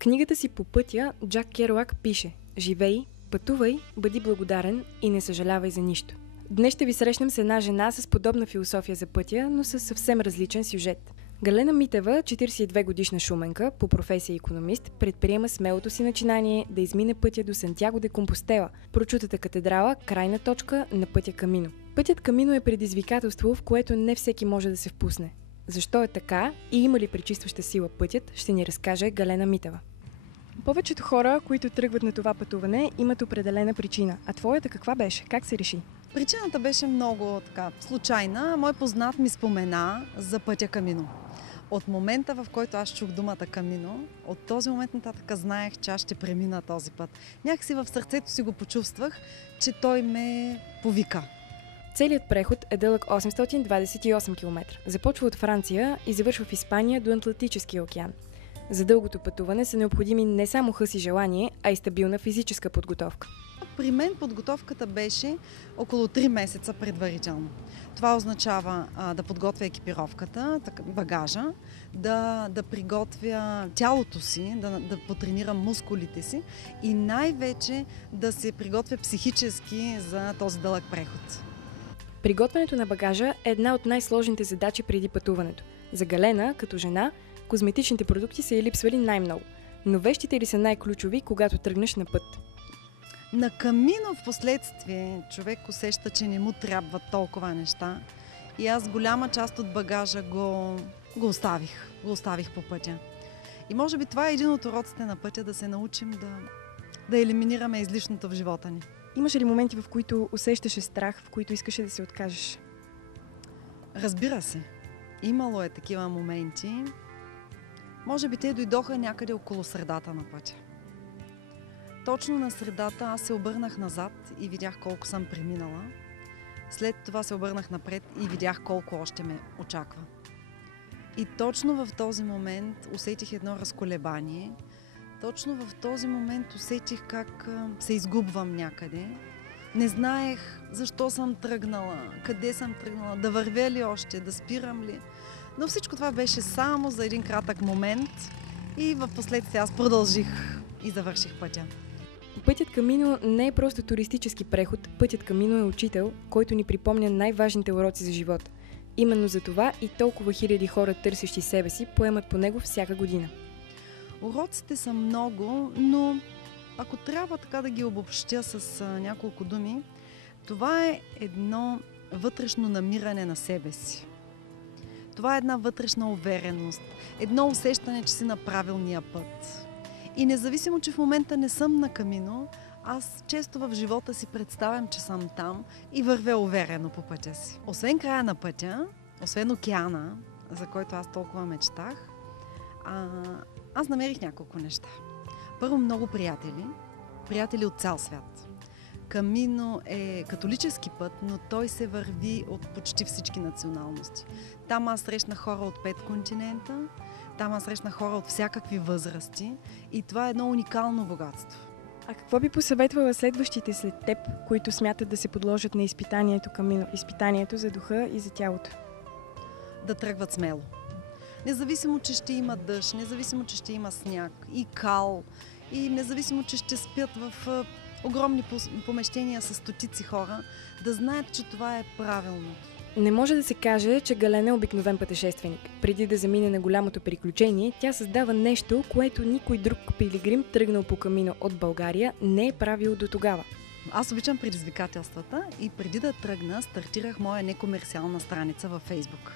книгата си "По пътя" Джак Керуак пише: "Живей, пътувай, бъди благодарен и не съжалявай за нищо." Днес ще ви срещнем с една жена с подобна философия за пътя, но с съвсем различен сюжет. Галена Митева, 42-годишна шуменка, по професия икономист, предприема смелото си начинание да измине пътя до Сантяго де Компостела, прочутата катедрала, крайна точка на пътя Камино. Пътят Камино е предизвикателство, в което не всеки може да се впусне. Защо е така и има ли пречистваща сила пътят, ще ни разкаже Галена Митева. Повечето хора, които тръгват на това пътуване, имат определена причина. А твоята каква беше? Как се реши? Причината беше много случайна. Мой познат ми спомена за пътя Камино. От момента, в който аз чух думата Камино, от този момент нататък знаех, че аз ще премина този път. Някакси в сърцето си го почувствах, че той ме повика. Целият преход е дълъг 828 км. Започва от Франция и завършва в Испания до Атлантическия океан. За дългото пътуване са необходими не само хъс и желание, а и стабилна физическа подготовка. При мен подготовката беше около 3 месеца предварително. Това означава да подготвя екипировката, багажа, да приготвя тялото си, да потренирам мускулите си и най-вече да се приготвя психически за този дълъг преход. Приготвянето на багажа е една от най-сложните задачи преди пътуването. За Галена, като жена, козметичните продукти са й липсвали най-много. Но вещите ли са най-ключови, когато тръгнеш на път? На Камино в последствие човек усеща, че не му трябва толкова неща. И аз голяма част от багажа го оставих по пътя. И може би това е един от уроците на пътя, да се научим да елиминираме излишното в живота ни. Имаше ли моменти, в които усещаше страх, в които искаше да се откажеш? Разбира се. Имало е такива моменти. Може би те дойдоха някъде около средата на пътя. Точно на средата аз се обърнах назад и видях колко съм преминала. След това се обърнах напред и видях колко още ме очаква. И точно в този момент усетих едно разколебание. Точно в този момент усетих как се изгубвам някъде. Не знаех защо съм тръгнала, къде съм тръгнала, да вървя ли още, да спирам ли. Но всичко това беше само за един кратък момент и в последствие аз продължих и завърших пътя. Пътят Камино не е просто туристически преход, пътят Камино е учител, който ни припомня най-важните уроци за живота. Именно за това и толкова хиляди хора, търсещи себе си, поемат по него всяка година. Уроците са много, но ако трябва така да ги обобщя с няколко думи, това е едно вътрешно намиране на себе си. Това е една вътрешна увереност, едно усещане, че си на правилния път. И независимо, че в момента не съм на Камино, аз често в живота си представям, че съм там и вървя уверено по пътя си. Освен края на пътя, освен океана, за който аз толкова мечтах, аз намерих няколко неща. Първо, много приятели от цял свят. Камино е католически път, но той се върви от почти всички националности. Там аз срещнах хора от 5 континента, там аз срещнах хора от всякакви възрасти и това е едно уникално богатство. А какво би посъветвала следващите след теб, които смятат да се подложат на изпитанието Камино, изпитанието за духа и за тялото? Да тръгват смело. Независимо, че ще има дъжд, независимо, че ще има сняг и кал, и независимо, че ще спят в огромни помещения с стотици хора, да знаят, че това е правилно. Не може да се каже, че Галена е обикновен пътешественик. Преди да замине на голямото приключение, тя създава нещо, което никой друг пилигрим, тръгнал по Камино от България, не е правил до тогава. Аз обичам предизвикателствата и преди да тръгна, стартирах моя некомерциална страница във Фейсбук.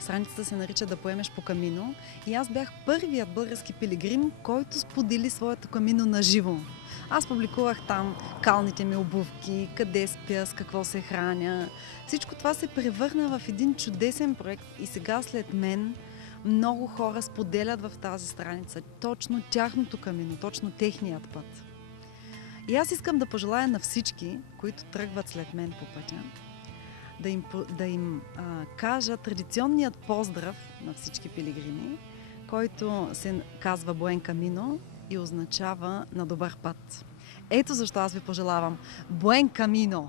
Страницата се нарича "Да поемеш по Камино" и аз бях първият български пилигрим, който сподели своето Камино на живо. Аз публикувах там калните ми обувки, къде спя, с какво се храня. Всичко това се превърна в един чудесен проект и сега след мен много хора споделят в тази страница точно тяхното Камино, точно техният път. И аз искам да пожелая на всички, които тръгват след мен по пътя, да им кажа традиционният поздрав на всички пилигрими, който се казва Буен Камино и означава "на добър път". Ето защо аз ви пожелавам Буен Камино!